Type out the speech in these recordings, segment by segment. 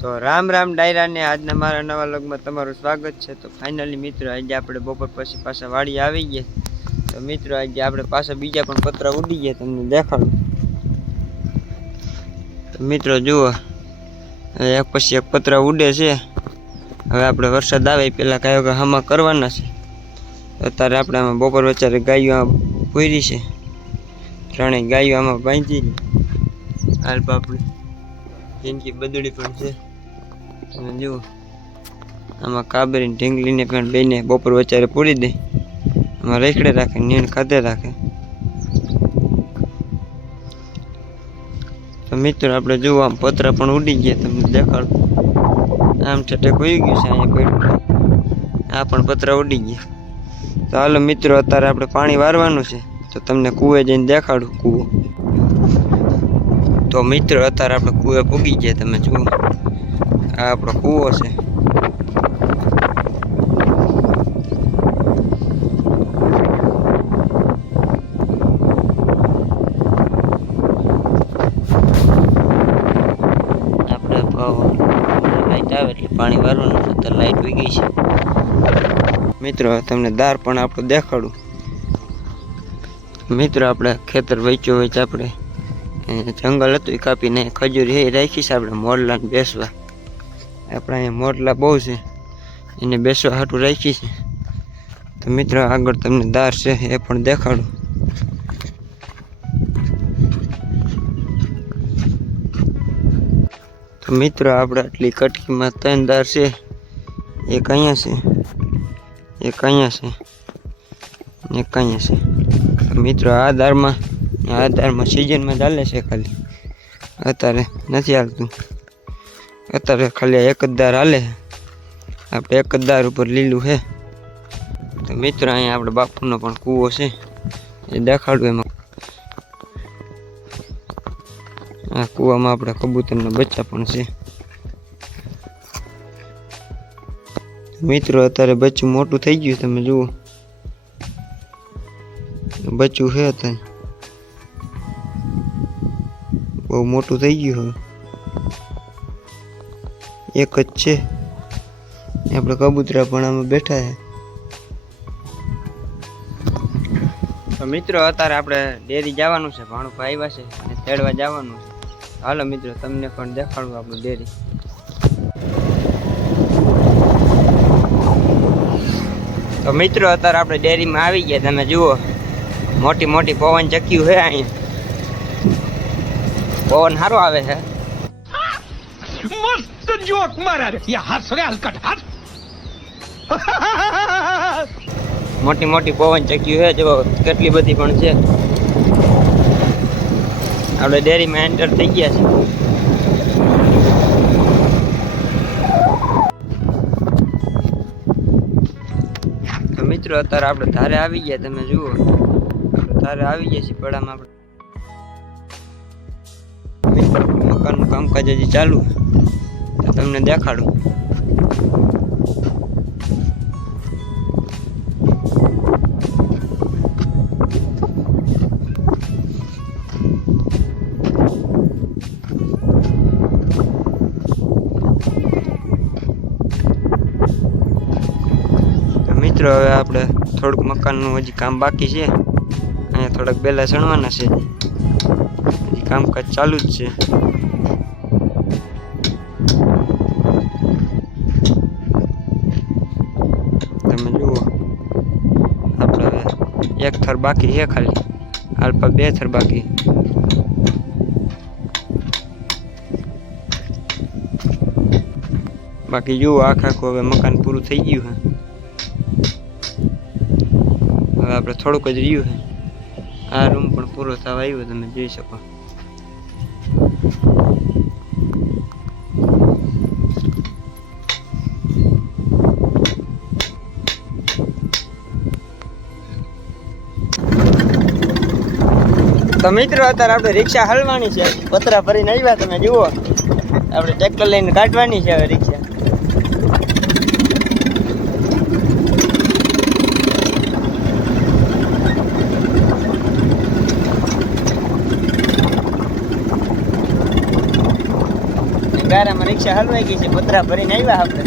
તો રામ રામ ડાયરા ને આજના મારા નવા વ્લોગમાં તમારું સ્વાગત છે। તો ફાઇનલી મિત્રો આજે આપણે બપોર પછી પાછા વાડી આવી ગયા। તો મિત્રો આજે આપણે પાછા બીજા પણ પતરા ઉડી ગયા, તમને દેખાડું। તો મિત્રો જુઓ, એક પછી એક પતરા ઉડે છે। હવે આપણે વરસાદ આવે પહેલાં કાંઈ વગર હામાં કરવાના છે। અત્યારે આપણે આમાં બપોર વચ્ચે ગાયો પૂરી છે, ત્રણેય ગાયો આમાં બાંધી હાલ બાપડી જિંદગી બદડી પણ છે। અને જુઓ આમાં કાબરી ઢીંગલીને પણ બેને બપોર વચારે પૂરી દે, આમાં રેખડે રાખે, નીણ ખાધે રાખે। તો મિત્રો આપણે જુઓ આમ પતરા પણ ઉડી ગયા, તમને દેખાડું। આમ ઠેઠે કોઈ ગયું છે, અહીંયા પડ્યું, આ પણ પતરા ઉડી ગયા। તો હાલો મિત્રો અત્યારે આપણે પાણી વારવાનું છે, તો તમને કૂવે જઈને દેખાડું કૂવો। તો મિત્રો અત્યારે આપણે કૂવે પૂગી ગયા, તમે જુઓ આ આપણો કૂવો છે। આપણે લાઈટ આવે એટલે પાણી વારવાનું છે, તો લાઈટ વહી ગઈ છે। મિત્રો તમને દાર પણ આપણું દેખાડું। મિત્રો આપણે ખેતર વેચ્યો વેચ આપણે જંગલ હતું એ કાપીને ખજૂરી એ રાખી છે આપણે મોરલાને બેસવા। આપણે અહીંયા મોરલા બહુ છે, એને બેસવા હાટું રાખી છે। તો મિત્રો આગળ તમને દાર છે એ પણ દેખાડું। તો મિત્રો આપણે આટલી કટકીમાં 3 દાર છે, એક અહીંયા છે, એક અહીંયા છે, એક અહીંયા છે। તો મિત્રો આ દારમાં સિઝનમાં ચાલે છે, ખાલી અત્યારે નથી હાલતું। અત્યારે ખાલી એક જ દાર હાલે, આપણે એક જ દાર ઉપર લીલું છે। તો મિત્રો અહીંયા આપણે બાપુનો પણ કૂવો છે, એ દેખાડું। એમાં આ કૂવામાં આપણે કબૂતરના બચ્ચા પણ છે। મિત્રો અત્યારે બચ્ચું મોટું થઈ ગયું, તમે જુઓ બચ્ચું છે અત્યારે બહુ મોટું થઈ ગયું। હવે એક જ છે, આપણે કબૂતરા પણ આમાં બેઠા છે। તો મિત્રો અત્યારે આપણે ડેરી જવાનું છે, ભાણુભા આવ્યા છે અને તેડવા જવાનું છે। હાલો મિત્રો તમને પણ દેખાડું આપણું ડેરી। તો મિત્રો અત્યારે આપણે ડેરીમાં આવી ગયા, તમે જુઓ મોટી મોટી પવન ચક્યું છે અહીંયા, પવન સારો આવે છે। मस्त जोक मारा रे ये हंस रे हलकट हंस મોટી મોટી પવન ચક્યું છે, જો કેટલી બધી પણ છે। આપણે ડેરીમાં એન્ટર થઈ ગયા છે। તો મિત્રો અત્યારે આપણે ધારે આવી ગયા, તમે જુઓ આપણે ધારે આવી ગયા છીએ પડામાં। આપણે મિત્રો મકાનનું કામકાજ હજી ચાલુ, તો તમને દેખાડું। મિત્રો હવે આપણે થોડુંક મકાનનું હજી કામ બાકી છે, અહીંયા થોડાક બેલા સણવાના છે, હજી કામકાજ ચાલુ જ છે। તમે જુઓ આપણે હવે એક થર બાકી છે, ખાલી હાલપા 2 થર બાકી। બાકી જુઓ આખું હવે મકાન પૂરું થઈ ગયું છે। હવે આપણે થોડુંક જ રહ્યું છે, આ રૂમ પણ પૂરો થવા આવ્યો, તમે જોઈ શકો। તો મિત્રો અત્યારે આપણે રિક્ષા હલવાની છે, પતરા ભરીને આવ્યા, તમે જુઓ આપણે ટ્રેક્ટર લઈને કાઢવાની છે હવે રિક્ષા। ગારામાં રિક્ષા હલવાઈ ગઈ છે, પતરા ભરીને આવ્યા આપણે.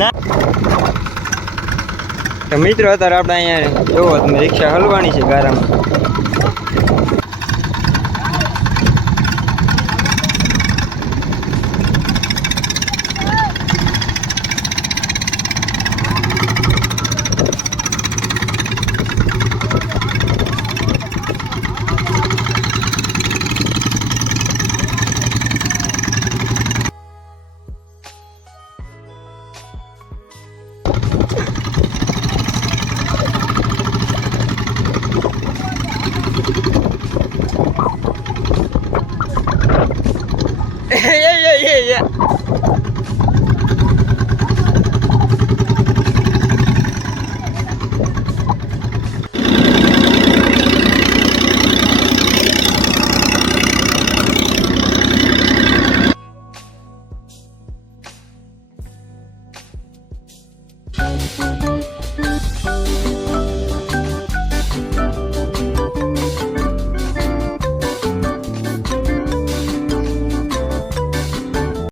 ના તો મિત્રો અત્યારે આપણે અહીંયા જોવો તમે રિક્ષા હલવાની છે ગારામાં.